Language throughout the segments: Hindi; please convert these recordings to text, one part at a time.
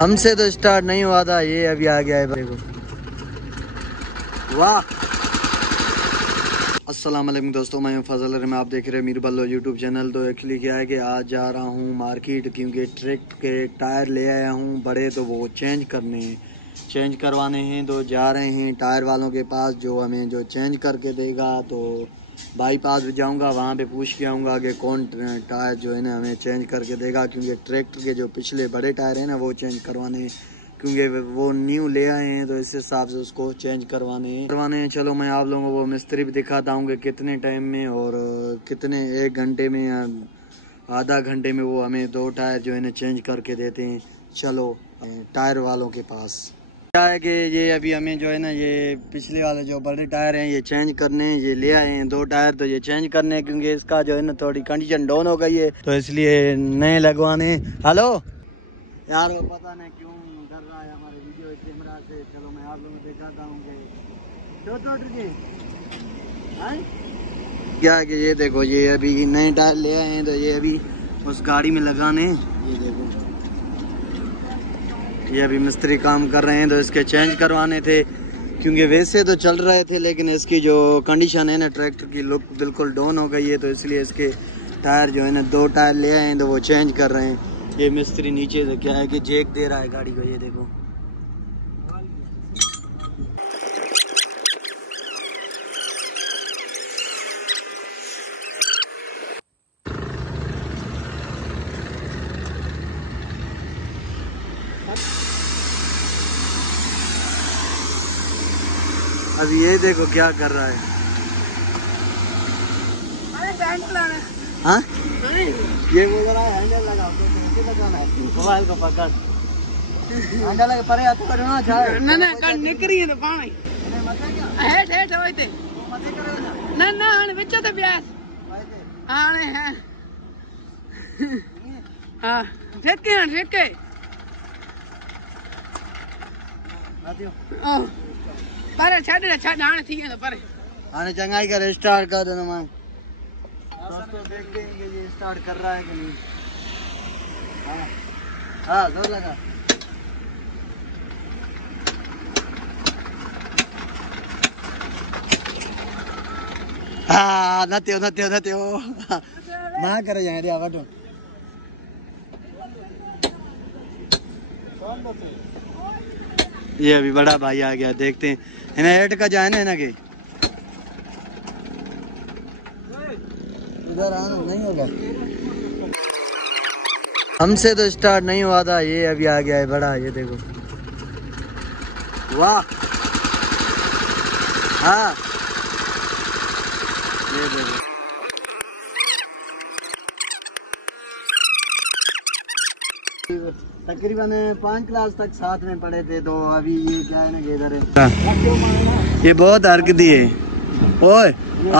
हमसे तो स्टार्ट नहीं हुआ था, ये अभी आ गया है। देखो वाह। अस्सलाम वालेकुम दोस्तों, मैं फजल और मैं आप देख रहे हैं मीर बल्लो यूट्यूब चैनल। तो एक्चुअली क्या है कि आज जा रहा हूँ मार्केट, क्योंकि ट्रक के टायर ले आया हूँ बड़े, तो वो चेंज करवाने हैं। तो जा रहे हैं टायर वालों के पास, जो हमें जो चेंज करके देगा। तो बाईपास भी जाऊँगा, वहाँ पे पूछ के आऊँगा कि कौन टायर जो है ना हमें चेंज करके देगा, क्योंकि ट्रैक्टर के जो पिछले बड़े टायर हैं ना वो चेंज करवाने हैं, क्योंकि वो न्यू ले आए हैं। तो इस हिसाब से उसको चेंज करवाने हैं। चलो मैं आप लोगों को मिस्त्री भी दिखाता हूँ कि कितने टाइम में और कितने, 1 घंटे में या आधा घंटे में वो हमें 2 टायर जो है ना चेंज करके देते हैं। चलो टायर वालों के पास। क्या है कि ये अभी हमें जो है ना ये पिछले वाले जो बड़े टायर हैं ये चेंज करने हैं। ये ले आए हैं 2 टायर, तो ये चेंज करने हैं, क्योंकि इसका जो है ना थोड़ी कंडीशन डाउन हो गई है, तो इसलिए नए लगवाने। हेलो यार, वो पता नहीं क्यों कर रहा है हमारे वीडियो कैमरा से। चलो मैं आप लोगों को दिखाता हूँ क्या है कि ये देखो, ये अभी नए टायर ले आए हैं, तो ये अभी उस गाड़ी में लगाने। ये देखो, ये अभी मिस्त्री काम कर रहे हैं, तो इसके चेंज करवाने थे, क्योंकि वैसे तो चल रहे थे, लेकिन इसकी जो कंडीशन है ना ट्रैक्टर की, लुक बिल्कुल डाउन हो गई है। तो इसलिए इसके टायर जो है ना 2 टायर ले आए हैं, तो वो चेंज कर रहे हैं। ये मिस्त्री नीचे से क्या है कि जैक दे रहा है गाड़ी को, ये देखो। अब ये देखो क्या कर रहा है। हाँ, ये बोल रहा है हैंडल लगाओ, तो कैसे लगाना है? मोबाइल को पकड़, हैंडल लगा परे हाथ करना चाहे ना ना कर निकरी है तो पानी हेठ हेठ होइते ना ना हण विच ते ब्यास हां है हां ठेके ओ परे छड़ हां थी है तो परे हां चंगाई कर स्टार्ट कर देना। मैं दोस्तों देखते हैं कि ये स्टार्ट कर रहा है कि नहीं। हाँ जोर लगा। हाँ नत्यो ना करे यहाँ रे आवाज़। ये अभी बड़ा भाई आ गया, देखते हैं इन्हें हेड का जाए ना इन्हें के उधर आना नहीं होगा। हमसे तो स्टार्ट नहीं हुआ था, ये अभी आ गया है बड़ा, ये देखो। वाह। हाँ ये देखो, तकरीबन 5 क्लास तक साथ में पढ़े थे। तो अभी ये क्या है ना कि इधर है, ये बहुत हरकती है। ओए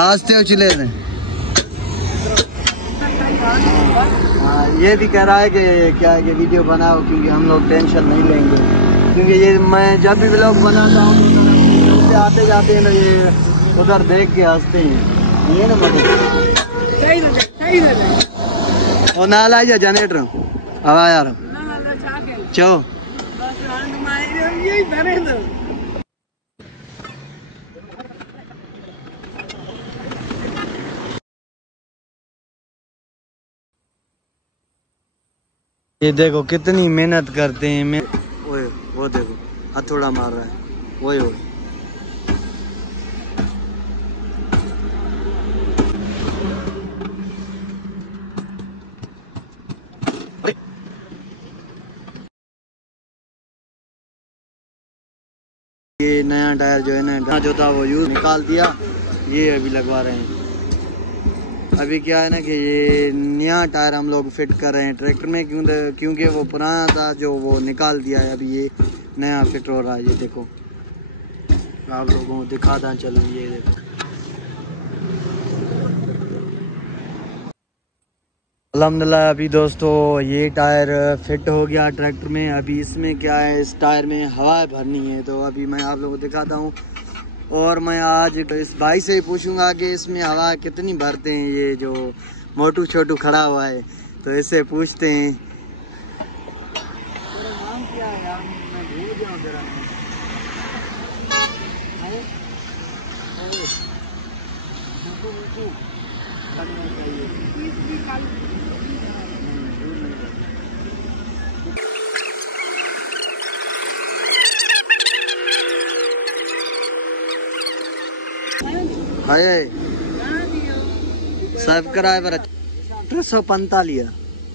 आज तो चले थे। ये भी कह रहा है कि क्या है कि वीडियो बनाओ, क्योंकि हम लोग टेंशन नहीं लेंगे, क्योंकि ये मैं जब भी व्लॉग बनाता हूँ तो आते जाते हैं ना ये उधर देख के हंसते हैं। ये ना वो ना ला जा जनरेटर हवा यार चो। ये देखो कितनी मेहनत करते हैं। मैं वो देखो हथौड़ा मार रहा है, वही ये नया टायर जो है ना जो था वो यूज निकाल दिया, ये अभी लगवा रहे हैं। अभी क्या है ना कि ये नया टायर हम लोग फिट कर रहे हैं ट्रैक्टर में, क्योंकि वो पुराना था जो वो निकाल दिया है। अभी ये नया फिट हो रहा है, ये देखो आप लोगों को दिखाता चलो। ये देखो अल्हम्दुलिल्लाह अभी दोस्तों ये टायर फिट हो गया ट्रैक्टर में। अभी इसमें क्या है, इस टायर में हवा भरनी है, तो अभी मैं आप लोगों को दिखाता हूँ। और मैं आज इस भाई से पूछूंगा कि इसमें हवा कितनी भरते हैं। ये जो मोटू छोटू खड़ा हुआ है तो इससे पूछते हैं। नाम क्या है यार, मैं भूल गया हूं तेरा नाम। हाय सब्सक्राइबर 345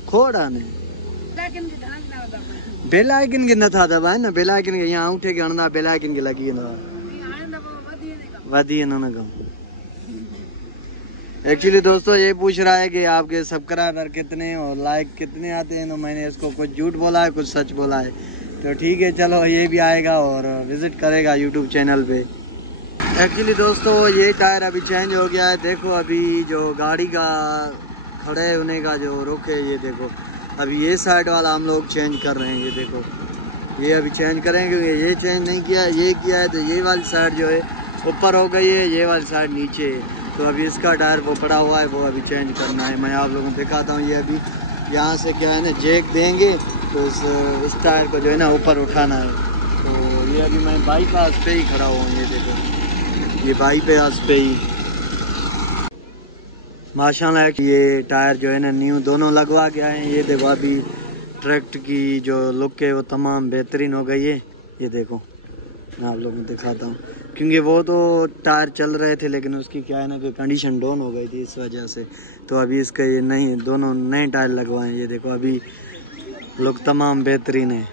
खोड़ा ने बेल आइकन के न था दबा ना, बेल आइकन के यहाँ उठे के अणदा बेल आइकन के लगी ना वादी ना कम। एक्चुअली दोस्तों ये पूछ रहा है कि आपके सब्सक्राइबर कितने और लाइक कितने आते हैं, तो मैंने इसको कुछ झूठ बोला है कुछ सच बोला है। तो ठीक है चलो ये भी आएगा और विजिट करेगा यूट्यूब चैनल पे। एक्चुअली दोस्तों ये टायर अभी चेंज हो गया है। देखो अभी जो गाड़ी का खड़े होने का जो रुख है ये देखो, अभी ये साइड वाला हम लोग चेंज कर रहे हैं। ये देखो ये अभी चेंज करेंगे क्योंकि ये चेंज नहीं किया, ये किया है। तो ये वाली साइड जो है ऊपर हो गई है, ये वाली साइड नीचे है। तो अभी इसका टायर वो पड़ा हुआ है, वो अभी चेंज करना है। मैं आप लोगों को दिखाता हूँ। ये अभी यहाँ से क्या है ना जैक देंगे तो इस टायर को जो है ना ऊपर उठाना है। तो ये अभी मैं बाईपास पे ही खड़ा हुआ हूँ। ये देखो ये बाईपास पे ही माशाल्लाह ये टायर जो है ना न्यू दोनों लगवा के आए हैं। ये देखो अभी ट्रैक्टर की जो लुक है वो तमाम बेहतरीन हो गई है। ये देखो मैं आप लोगों को दिखाता हूँ, क्योंकि वो तो टायर चल रहे थे लेकिन उसकी क्या है ना कि कंडीशन डाउन हो गई थी इस वजह से। तो अभी इसका ये नहीं दोनों नए टायर लगवाए। ये देखो अभी लुक तमाम बेहतरीन है।